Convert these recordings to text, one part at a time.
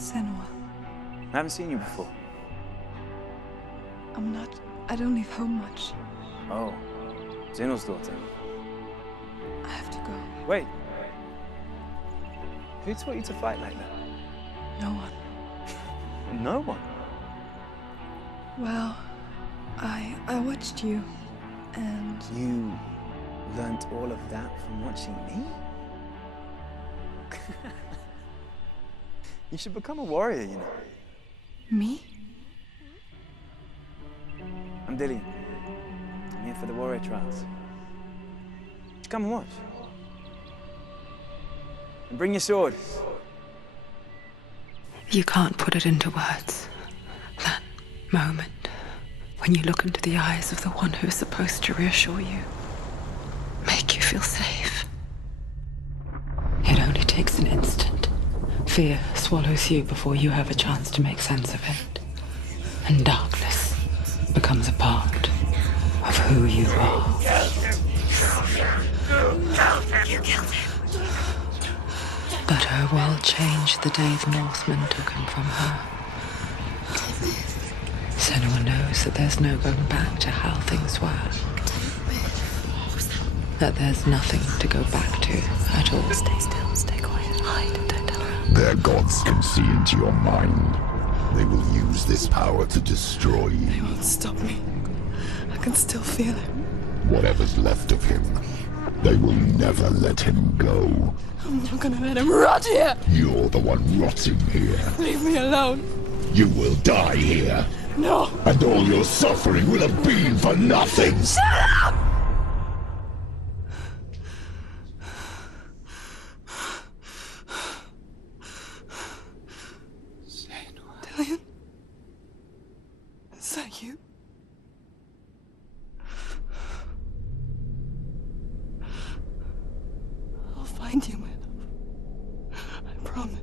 Senua. I haven't seen you before. I don't leave home much. Oh, Zeno's daughter. I have to go. Wait. Who taught you to fight like that? No one. No one? Well, I watched you, and... You learnt all of that from watching me? You should become a warrior, you know. Me? I'm Dillian. I'm here for the warrior trials. Come and watch. And bring your sword. You can't put it into words. That moment when you look into the eyes of the one who is supposed to reassure you, make you feel safe. It only takes an instant. Fear swallows you before you have a chance to make sense of it. And darkness becomes a part of who you are. You killed him. But her world changed the day the Northmen took him from her. Senua knows that there's no going back to how things were. That there's nothing to go back to at all. Stay still, stay quiet, hide, don't tell her. Their gods can see into your mind. They will use this power to destroy you. They won't stop me. I can still feel it. Whatever's left of him, they will never let him go. I'm not gonna let him rot here! You're the one rotting here. Leave me alone. You will die here. No! And all your suffering will have been for nothing. Shut up! Dillian? Is that you? I'll find you, my love. I promise.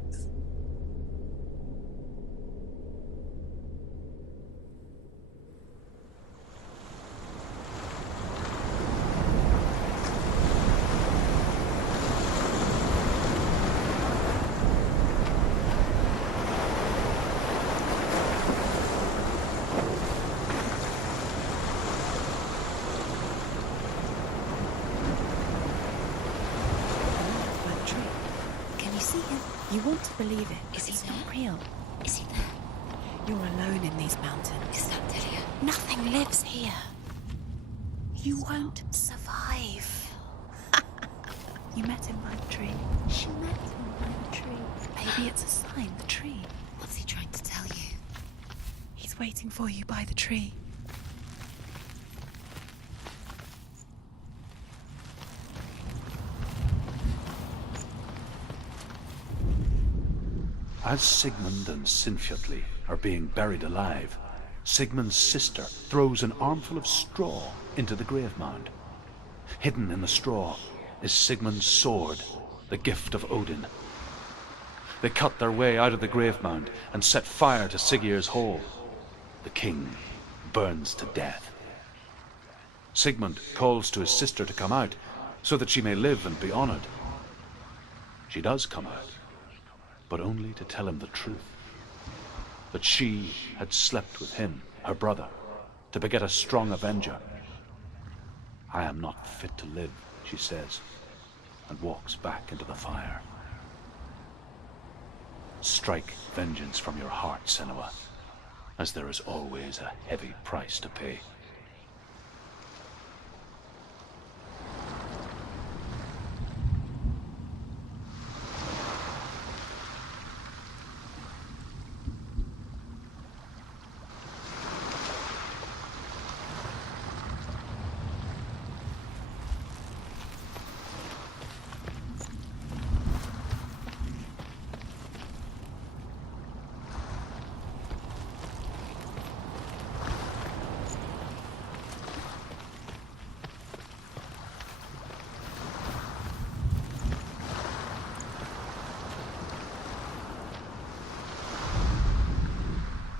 You want to believe it. Is he not real? Is he there? You're alone in these mountains. Is that Dillian? Nothing lives here. You won't survive. You met him by the tree. She met him by the tree. Maybe it's a sign, the tree. What's he trying to tell you? He's waiting for you by the tree. As Sigmund and Sinfjotli are being buried alive, Sigmund's sister throws an armful of straw into the grave mound. Hidden in the straw is Sigmund's sword, the gift of Odin. They cut their way out of the grave mound and set fire to Siggeir's hall. The king burns to death. Sigmund calls to his sister to come out so that she may live and be honored. She does come out, but only to tell him the truth. That she had slept with him, her brother, to beget a strong avenger. I am not fit to live, she says, and walks back into the fire. Strike vengeance from your heart, Senua, as there is always a heavy price to pay.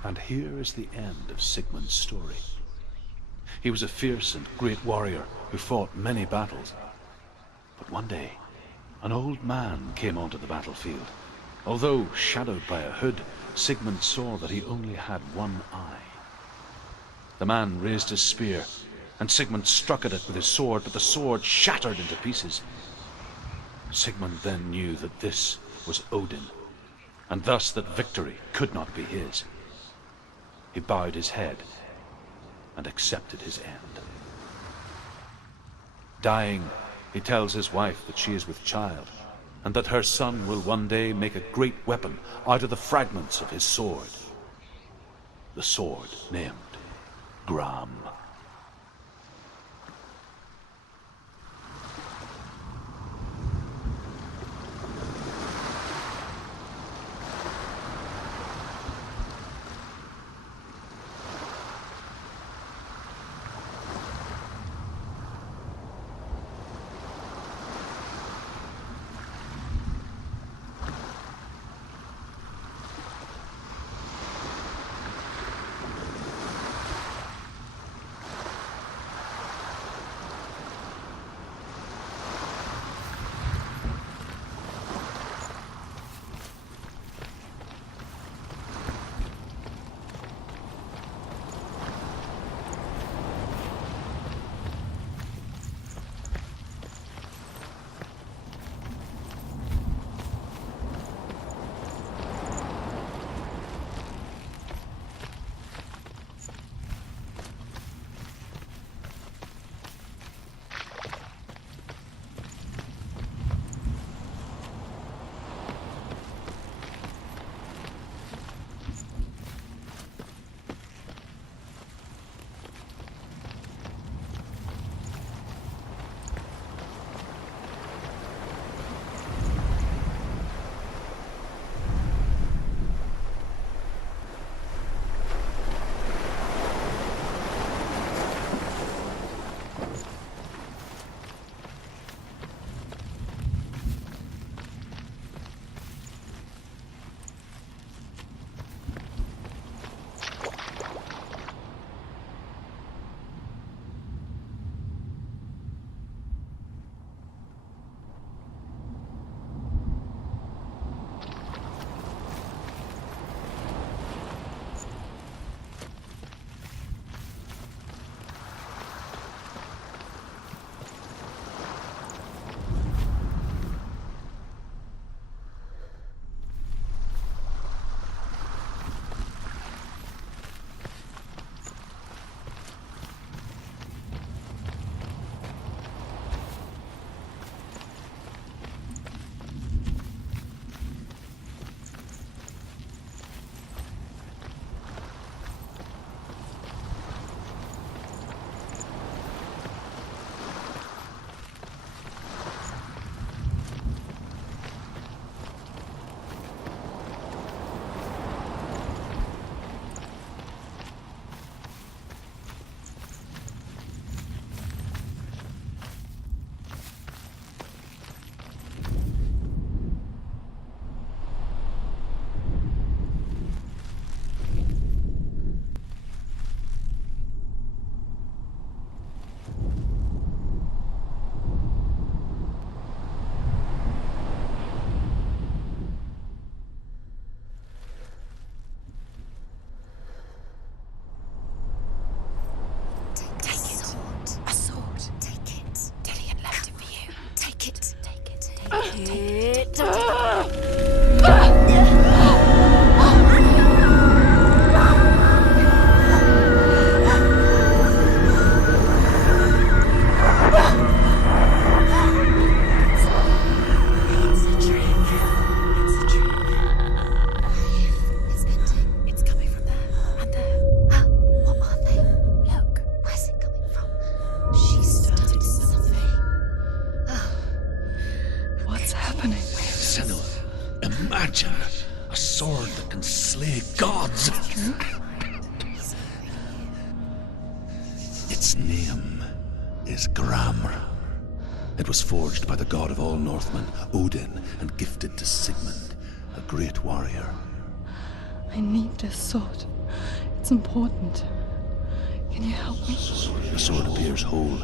And here is the end of Sigmund's story. He was a fierce and great warrior who fought many battles. But one day, an old man came onto the battlefield, Although shadowed by a hood, Sigmund saw that he only had one eye. The man raised his spear, and Sigmund struck at it with his sword, but the sword shattered into pieces. Sigmund then knew that this was Odin, and thus that victory could not be his. He bowed his head and accepted his end. Dying, he tells his wife that she is with child, and that her son will one day make a great weapon out of the fragments of his sword. The sword named Gramr. Imagine a sword that can slay gods. Its name is Gramr. It was forged by the god of all Northmen, Odin, and gifted to Sigmund, a great warrior. I need this sword. It's important. Can you help me? The sword appears whole,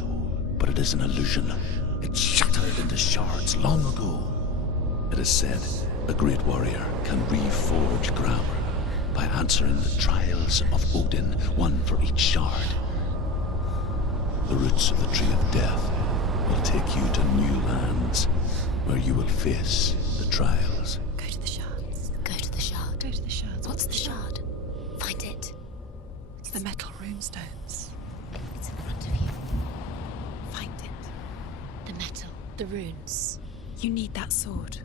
but it is an illusion. It shattered into shards long ago. It is said a great warrior can reforge Gramr by answering the trials of Odin, one for each shard. The roots of the Tree of Death will take you to new lands where you will face the trials. Go to the shards. Go to the shard. Go to the shards. What's the shard? Find it. It's the metal runestones. It's in front of you. Find it. The metal. The runes. You need that sword.